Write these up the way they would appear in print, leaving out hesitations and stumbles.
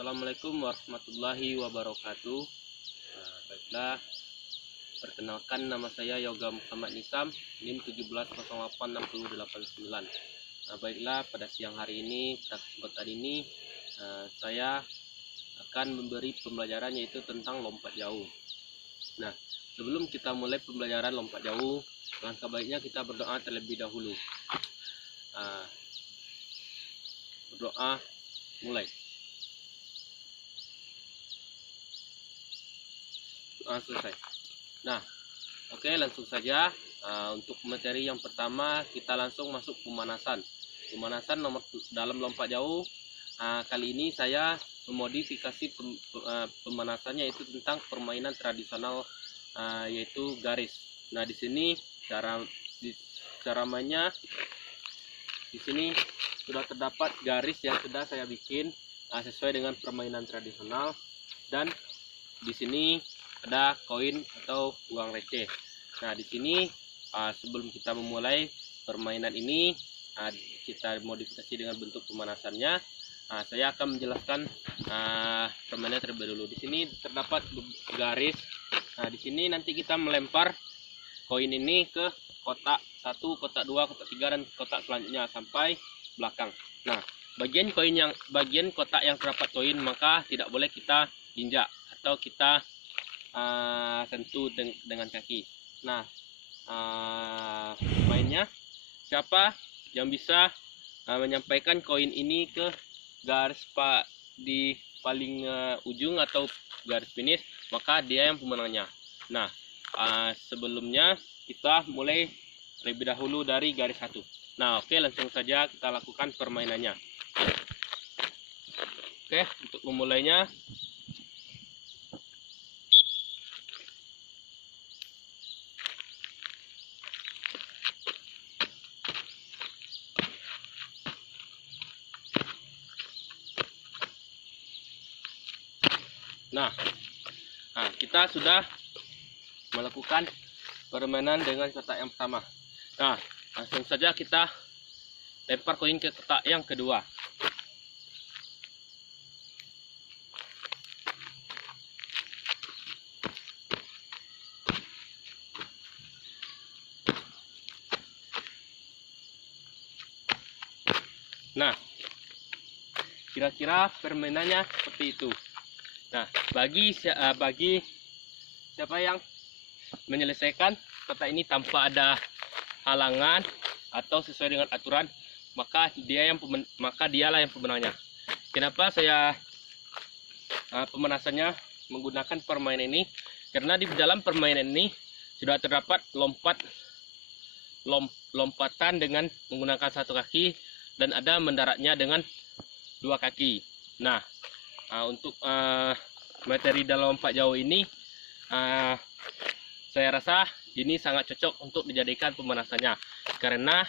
Assalamualaikum warahmatullahi wabarakatuh. Baiklah, perkenalkan nama saya Yoga Muhammad Nisam, NIM 17086089. Baiklah, pada siang hari ini, pada kesempatan ini, saya akan memberi pembelajaran yaitu tentang lompat jauh. Nah, sebelum kita mulai pembelajaran lompat jauh, langkah baiknya kita berdoa terlebih dahulu. Berdoa, mulai. Selesai. Nah, oke, langsung saja. Untuk materi yang pertama, kita langsung masuk pemanasan. Pemanasan dalam lompat jauh. Kali ini saya memodifikasi pemanasannya, yaitu tentang permainan tradisional, yaitu garis. Nah, di sini cara mainnya, di sini sudah terdapat garis yang sudah saya bikin sesuai dengan permainan tradisional, dan di sini ada koin atau uang receh. Nah, di sini sebelum kita memulai permainan ini, kita modifikasi dengan bentuk pemanasannya. Saya akan menjelaskan permainan terlebih dahulu. Di sini terdapat garis. Nah, di sini nanti kita melempar koin ini ke kotak 1, kotak 2, kotak 3, dan kotak selanjutnya sampai belakang. Nah, bagian kotak yang terdapat koin maka tidak boleh kita injak atau kita sentuh dengan kaki. Nah, mainnya, siapa yang bisa menyampaikan koin ini ke garis di paling ujung atau garis finish, maka dia yang pemenangnya. Nah, sebelumnya kita mulai lebih dahulu dari garis 1. Nah, oke, langsung saja kita lakukan permainannya. Oke, untuk memulainya, kita sudah melakukan permainan dengan kotak yang pertama. Nah, langsung saja kita lempar koin ke kotak yang kedua. Nah, kira-kira permainannya seperti itu. Nah, bagi siapa yang menyelesaikan kotak ini tanpa ada halangan atau sesuai dengan aturan, maka dialah yang pemenangnya. Kenapa saya pemanasannya menggunakan permainan ini? Karena di dalam permainan ini sudah terdapat lompatan dengan menggunakan satu kaki, dan ada mendaratnya dengan dua kaki. Nah, untuk materi dalam lompat jauh ini, saya rasa ini sangat cocok untuk dijadikan pemanasannya, karena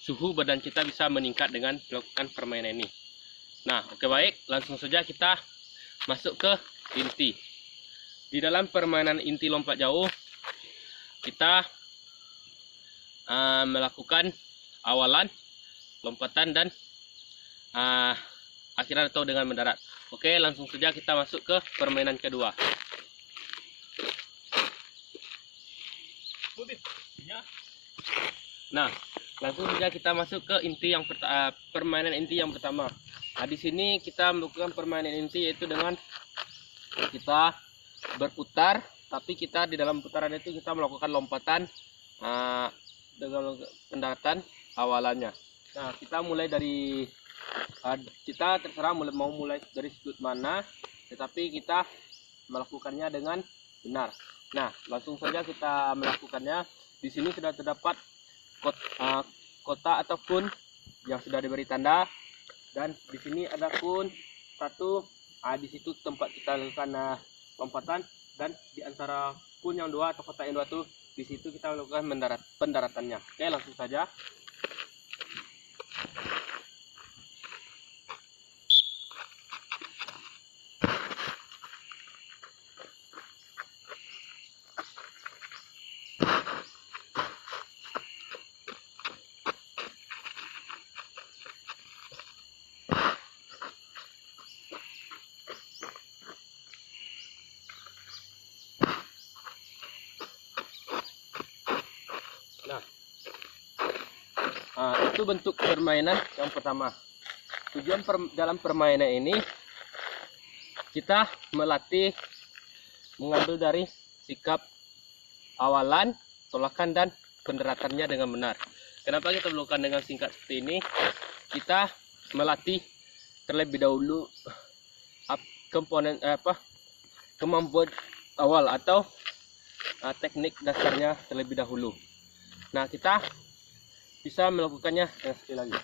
suhu badan kita bisa meningkat dengan melakukan permainan ini. Nah, oke, baik, langsung saja kita masuk ke inti. Di dalam permainan inti lompat jauh, kita melakukan awalan, lompatan, dan akhiran atau dengan mendarat. Oke, langsung saja kita masuk ke permainan kedua. Nah, langsung saja kita masuk ke permainan inti yang pertama. Nah, di sini kita melakukan permainan inti, yaitu dengan kita berputar, tapi kita di dalam putaran itu kita melakukan lompatan dengan pendaratan awalannya. Nah, kita mulai dari kita terserah mau mulai dari sudut mana, tetapi kita melakukannya dengan benar. Nah, langsung saja kita melakukannya. Di sini sudah terdapat kotak ataupun yang sudah diberi tanda, dan di sini ada kun 1. Di situ tempat kita lakukan lompatan, dan di antara kun yang 2 atau kotak yang 2 itu, di situ kita lakukan pendaratannya. Oke, langsung saja. itu bentuk permainan yang pertama. Tujuan dalam permainan ini kita melatih mengambil dari sikap awalan, tolakan, dan penderatannya dengan benar. Kenapa kita melakukan dengan singkat seperti ini? Kita melatih terlebih dahulu komponen kemampuan awal atau teknik dasarnya terlebih dahulu. Nah, kita bisa melakukannya dengan sekali lagi.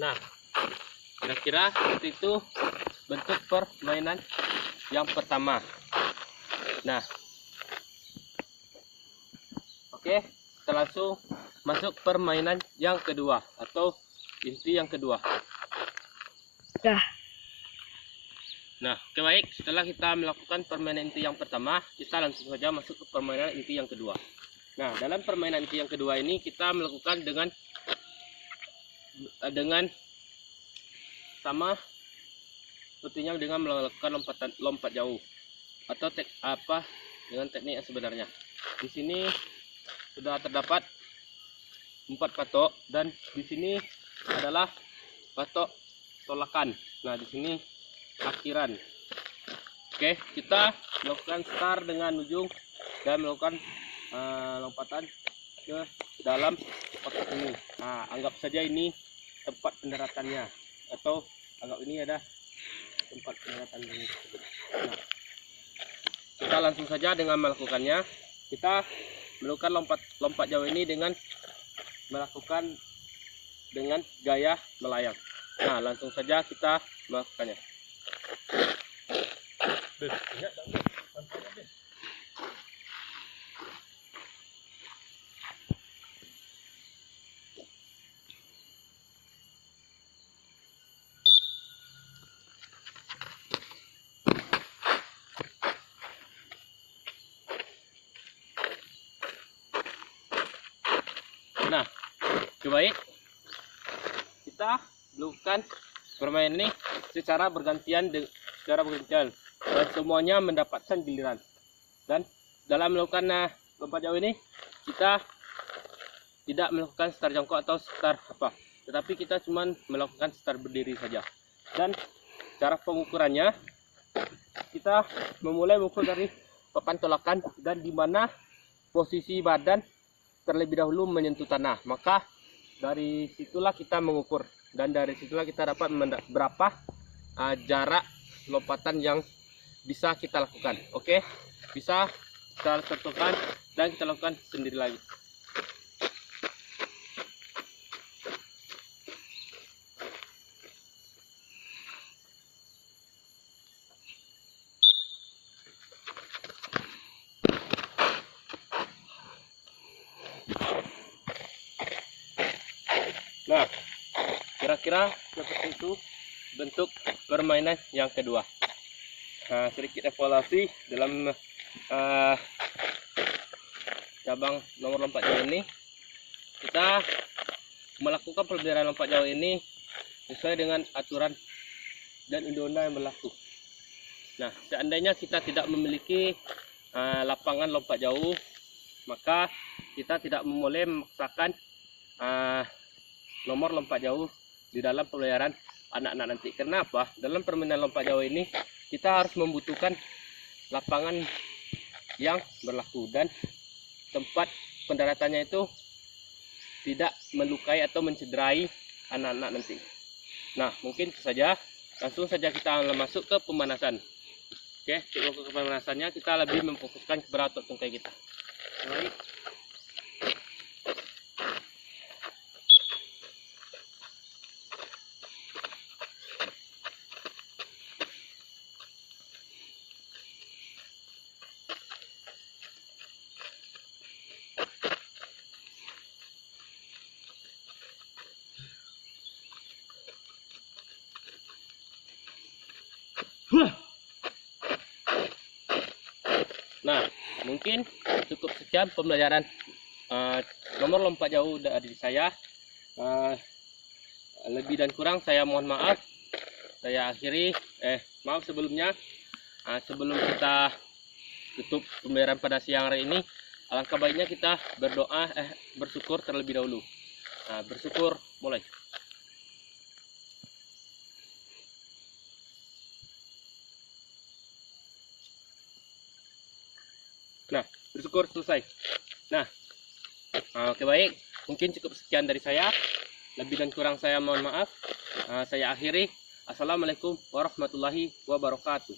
Nah, kira-kira seperti itu bentuk permainan yang pertama. Nah, oke, kita langsung masuk permainan yang kedua atau inti yang kedua. Nah, oke, baik, setelah kita melakukan permainan inti yang pertama, kita langsung saja masuk ke permainan inti yang kedua. Nah, dalam permainan inti yang kedua ini kita melakukan dengan sama sepertinya dengan melakukan lompat jauh atau dengan teknik yang sebenarnya. Di sini sudah terdapat 4 patok dan di sini adalah patok tolakan. Nah, di sini akhiran. Oke, kita melakukan start dengan ujung dan melakukan lompatan ke dalam patok ini. Nah, anggap saja ini tempat pendaratannya, atau anggap ini ada tempat pendaratan ini. Nah, kita langsung saja dengan melakukannya. Kita melakukan lompat jauh ini dengan melakukan dengan gaya melayang. Nah, langsung saja kita melakukannya. Nah, baik, kita lakukan permainan ini secara bergantian dan semuanya mendapatkan giliran. Dan dalam melakukan lompat jauh ini kita tidak melakukan start jongkok atau start tetapi kita cuma melakukan start berdiri saja. Dan cara pengukurannya, kita memulai mengukur dari papan tolakan dan di mana posisi badan terlebih dahulu menyentuh tanah, maka dari situlah kita mengukur dan dari situlah kita dapat berapa jarak lompatan yang bisa kita lakukan. Oke, bisa kita tentukan dan kita lakukan sendiri lagi. Nah, kira-kira seperti itu bentuk permainan yang kedua. Sedikit evaluasi dalam cabang nomor lompat jauh ini, kita melakukan pembelajaran lompat jauh ini sesuai dengan aturan dan undang-undang yang berlaku. Nah, seandainya kita tidak memiliki lapangan lompat jauh, maka kita tidak boleh memaksakan nomor lompat jauh di dalam pembelajaran anak-anak nanti. Kenapa? Dalam permainan lompat jauh ini kita harus membutuhkan lapangan yang berlaku dan tempat pendaratannya itu tidak melukai atau mencederai anak-anak nanti. Nah, mungkin itu saja. Langsung saja kita masuk ke pemanasan. Oke, untuk pemanasannya kita lebih memfokuskan kepada otot tungkai kita. Baik. Nah, mungkin cukup sekian pembelajaran nomor lompat jauh dari saya. Lebih dan kurang saya mohon maaf. Saya akhiri, maaf sebelumnya. Sebelum kita tutup pembelajaran pada siang hari ini, alangkah baiknya kita bersyukur terlebih dahulu. Bersyukur, mulai. Nah, bersyukur selesai. Nah, oke baik. Mungkin cukup sekian dari saya. Lebih dan kurang saya mohon maaf. Saya akhiri. Assalamualaikum warahmatullahi wabarakatuh.